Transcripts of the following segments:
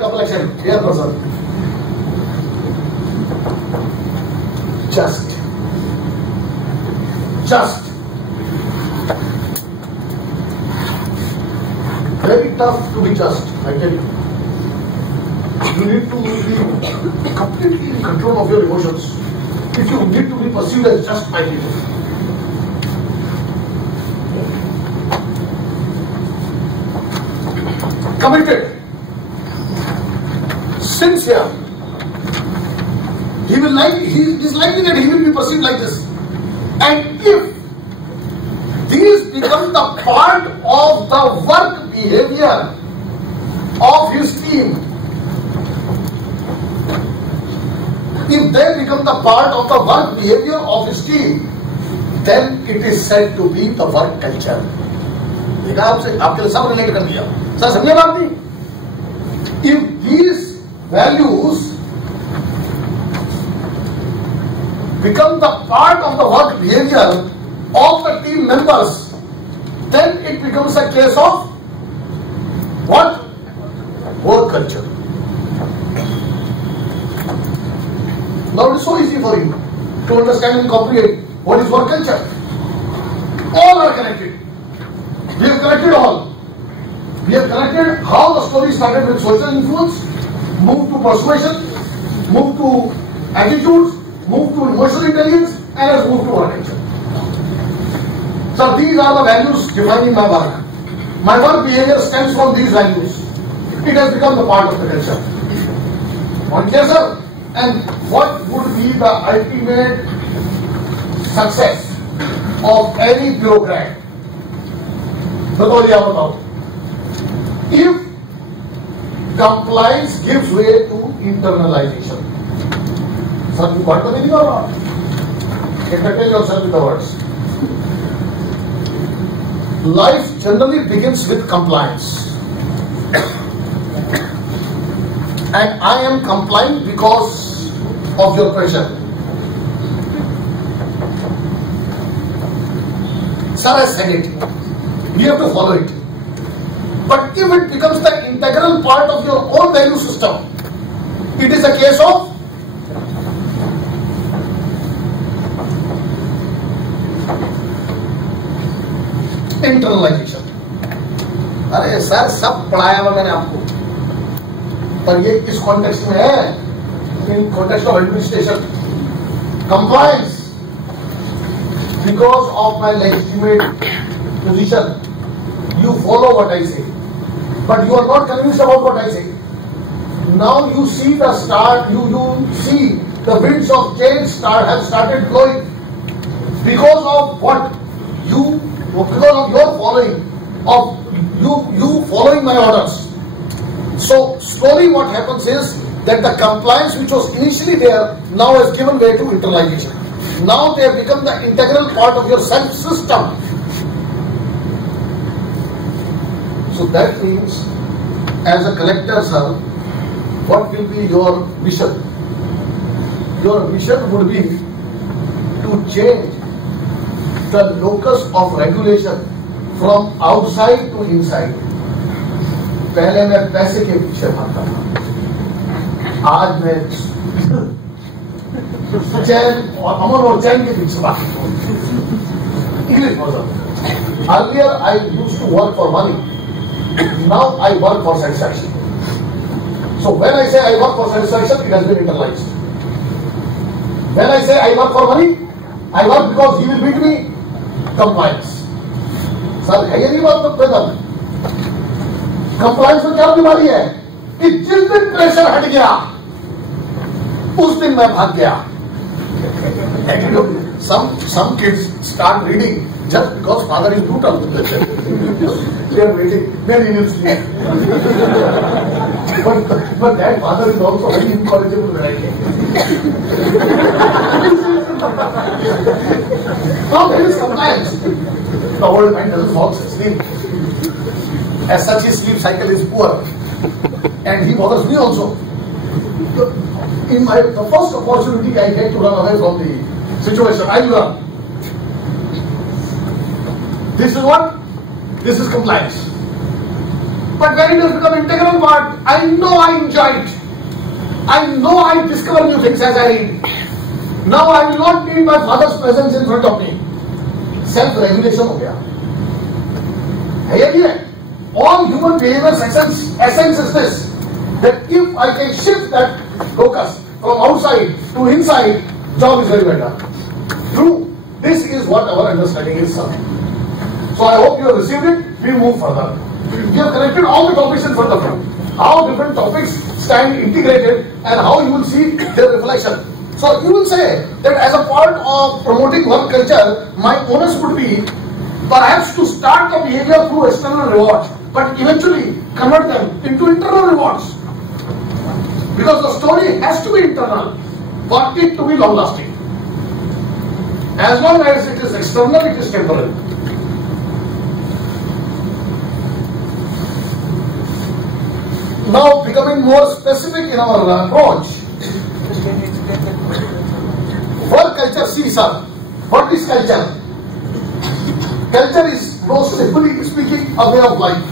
complexion, dear person. Just. Very tough to be just, I tell you. You need to be completely in control of your emotions if you need to be perceived as just by people. Committed, sincere. He is likely that he will be perceived like this. And if these become the part of the work behavior of his team, if they become the part of the work behavior of his team, then it is said to be the work culture. देखा आपसे आपके लिए सब relate कर दिया sir, समझे बात नहीं? If these values become the part of the work behavior of the team members, then it becomes a case of what? Work culture. Now it is so easy for you to understand and comprehend what is work culture. All are connected. We have connected all. We have connected how the story started with social influence, moved to persuasion, moved to attitudes, moved to emotional intelligence, and has moved to work culture. So these are the values defining my work. My work behavior stems from these values. It has become the part of the culture. One clear, sir? And what would be the ultimate success of any bureaucrat? बताओ, if compliance gives way to internalization. Sir, you got to think about it. Entertain yourself with the words. Life generally begins with compliance. And I am complying because of your pressure. Sir, I said it. You have to follow it. But if it becomes the integral part of your own value system, it is a case of internalisation. अरे sir सब पढ़ाया हुआ मैंने आपको, पर ये किस context में है? In context of administration. Compliance because of my legitimate position. You follow what I say, but you are not convinced about what I say. Now you see the start. You see the winds of change have started blowing because of what you, because of your following of you following my orders. So slowly what happens is that the compliance which was initially there now has given way to internalization. Now they have become the integral part of your self system. So that means, as a collector, sir, what will be your mission? Your mission would be to change the locus of regulation from outside to inside. पहले मैं पैसे के पीछे भागता था, आज मैं चैन और अमन और चैन के पीछे भागता हूँ. English version. Earlier I used to work for money. Now I work for satisfaction. So when I say I work for satisfaction, it has been internalized. When I say I work for money, I work because he will beat me. Compliance. Sir, है ये नहीं बात तो पैदल. Compliance में क्या बीमारी है कि जिस दिन प्रेशर हट गया उस दिन मैं भाग गया. Some kids start reading just because father is brutal. They are reading very innocently. But that father is also very incorrigible variety. Now there is compliance. The old man doesn't fall asleep. As such, his sleep cycle is poor, and he bothers me also. In the first opportunity I get to run away from the situation, I will run. This is what? This is compliance. But when it has become integral part, I know I enjoy it. I know I discover new things as I read. Now I will not need my father's presence in front of me. Self-regulation हो गया. All human behavior's essence is this: that if I can shift that focus from outside to inside, job is very well done. True. This is what our understanding is, sir. So I hope you have received it. We move further. We have connected all the topics in front of you. How different topics stand integrated and how you will see their reflection. So you will say that as a part of promoting work culture, my onus would be perhaps to start the behavior through external rewards, but eventually convert them into internal rewards. Because the story has to be internal for it to be long lasting. As long as it is external, it is temporary. Now becoming more specific in our approach. Work culture, see sir, what is culture? Culture is, most simply speaking, a way of life.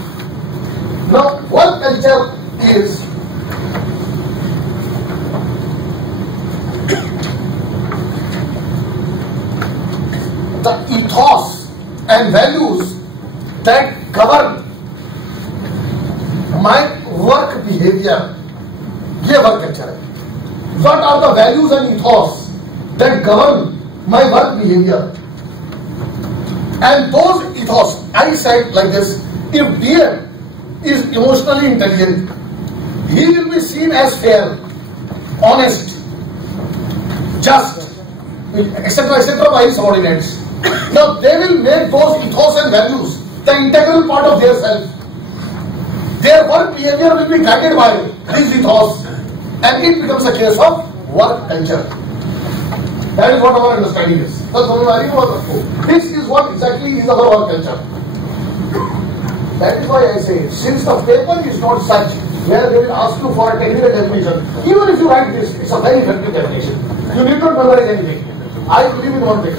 Now work culture is the ethos and values that govern my work behavior. ये work culture है. What are the values and ethos that govern my work behavior? And those ethos, I said like this: if deer is emotionally intelligent, he will be seen as fair, honest, just, etc. by his subordinates. Now they will make those ethos and values the integral part of their self. Their work behavior will be guided by these ethos, and it becomes a case of work culture. That is what our understanding is. This is what exactly is our work culture. That is why I say, since the paper is not such where they will ask you for a technical definition, even if you write this, it's a very effective definition. You need not memorize anything. I believe in one thing: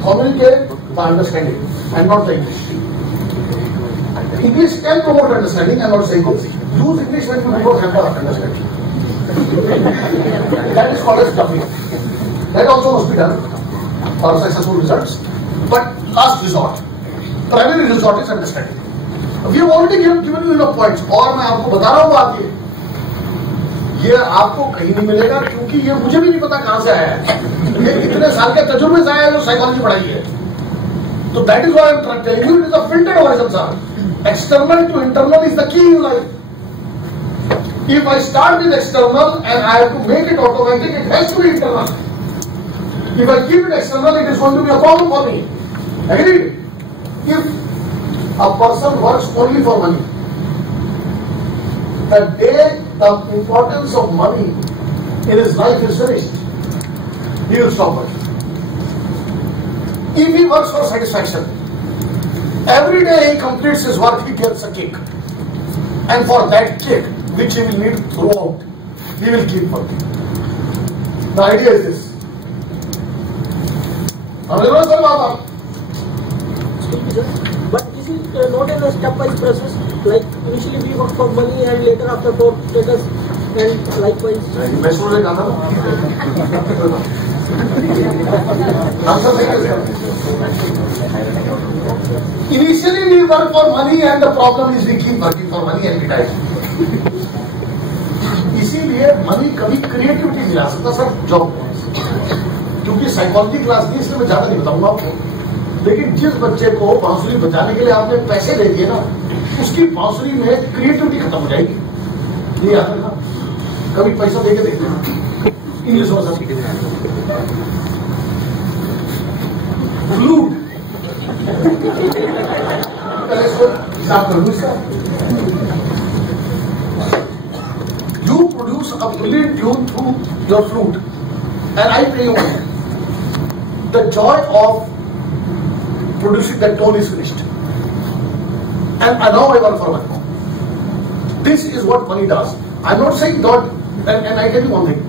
communicate the understanding and not the English. English can promote understanding. I am not saying this. Use English when you don't have the understanding. That is called as stuffing. That also must be done for successful results. But last resort, primary resort is understanding. We have already given you enough points. और मैं आपको बता रहा हूँ बात ये आपको कहीं नहीं मिलेगा, क्योंकि ये मुझे भी नहीं पता कहाँ से आया है. ये इतने साल के तजुर्बे से आया है जो साइकोलॉजी पढ़ाई है. तो that is why I am telling you, it is a filtered version, sir. External to internal is the key in life. If I start with external and I have to make it automatic, it has to be internal. If I keep it external, it is going to be a problem for me. Agreed? If a person works only for money, the day the importance of money in his life is finished, he will stop working. If he works for satisfaction, every day he completes his work, he gets a kick. And for that kick, which he will need throughout, he will keep working. The idea is this. But this is not a step-wise process. Like initially we work for money and later after both status and likewise. Initially we work for money and the problem is we keep working for money and we die. इसीलिए money कभी creativity नहीं ला सकता sir job में, क्योंकि psychology class की इसलिए मैं ज्यादा नहीं बताऊंगा आपको. लेकिन जिस बच्चे को बांसुरी बजाने के लिए आपने पैसे दे दिए ना, उसकी बांसुरी में क्रिएटिविटी खत्म हो जाएगी. ये याद रखना, कभी पैसा दे के देखना. इंग्लिश में फ्लूट पहले इसको हिसाब कर लूं इसका. You produce a brilliant tune through your flute, and I pay you money. The joy of producing that tone is finished, and now I work for money. This is what money does. I'm not saying God, and I tell you one thing: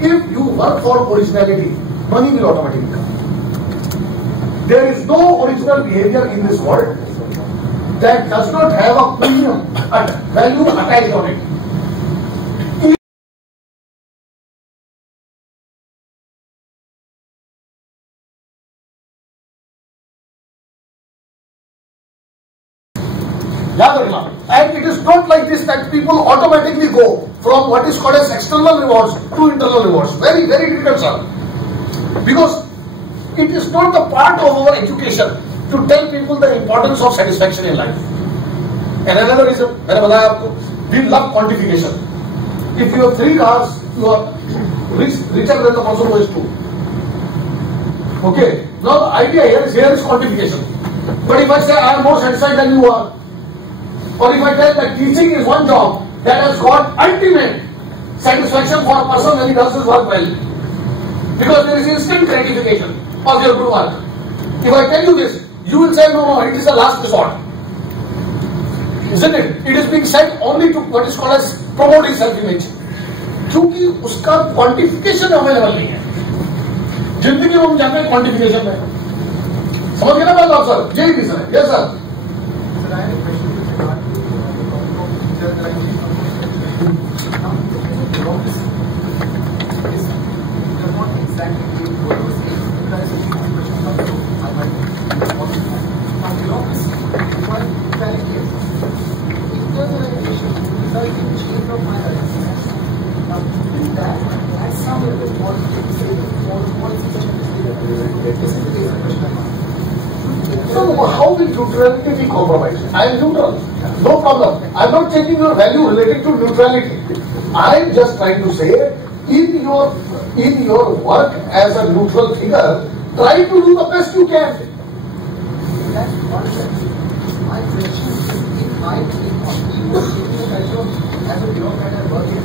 if you work for originality, money will automatically come. There is no original behavior in this world that does not have a premium value attached on it. And it is not like this that people automatically go from what is called as external rewards to internal rewards. Very, very difficult, sir. Because it is not the part of our education to tell people the importance of satisfaction in life. And another reason, we love quantification. If you have 3 cars, you are richer than the person who has 2. Okay. Now the idea here is quantification. But if I say I am more satisfied than you are, or if I tell that teaching is one job that has got ultimate satisfaction for a person when he does his work well, because there is instant gratification of your good work. If I tell you this, you will say, no, it is the last resort. Isn't it? It is being said only to what is called as promoting self-image. क्योंकि उसका quantification available नहीं है. जिंदगी में हम जाते हैं quantification में. समझ गए ना बात आप सर? यही रीजन है. Yes sir. Sir, I have a question with regard to teacher training. This does not exactly give what you say. Because I might bureaucracy requires clarity. Internalization results in change of my assessment. Now, in that, at some level, politics say all the policy changes. This is the case of question. So how will neutrality be compromised? I am neutral. No problem. I am not changing your value related to neutrality. I am just trying to say, in your work as a neutral figure, try to do the best you can. That concept, my question is in my team or team was taking a measure as a bureaucrat and working.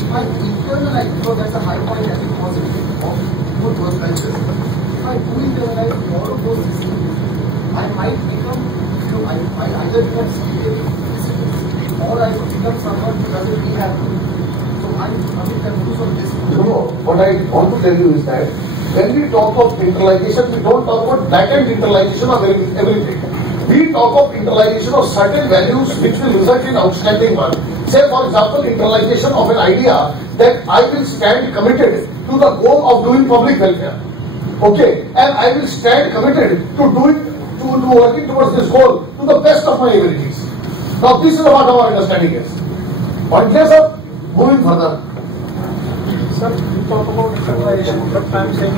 If I internalize, because that's a high point as a positive of good work culture, if I do internalize all of those systems, I might become, I either become stupid or I could become someone who doesn't really have to. So I'm a bit confused on this. What I want to tell you is that when we talk of internalization, we don't talk about blatant internalization of everything. We talk of internalization of certain values which will result in outstanding work. Say for example, internalization of an idea that I will stand committed to the goal of doing public welfare. Okay, and I will stand committed to working towards this goal to the best of my abilities. Now this is what our understanding is. Point clear, sir? Moving further. Sir, you talk about internalization, but I am saying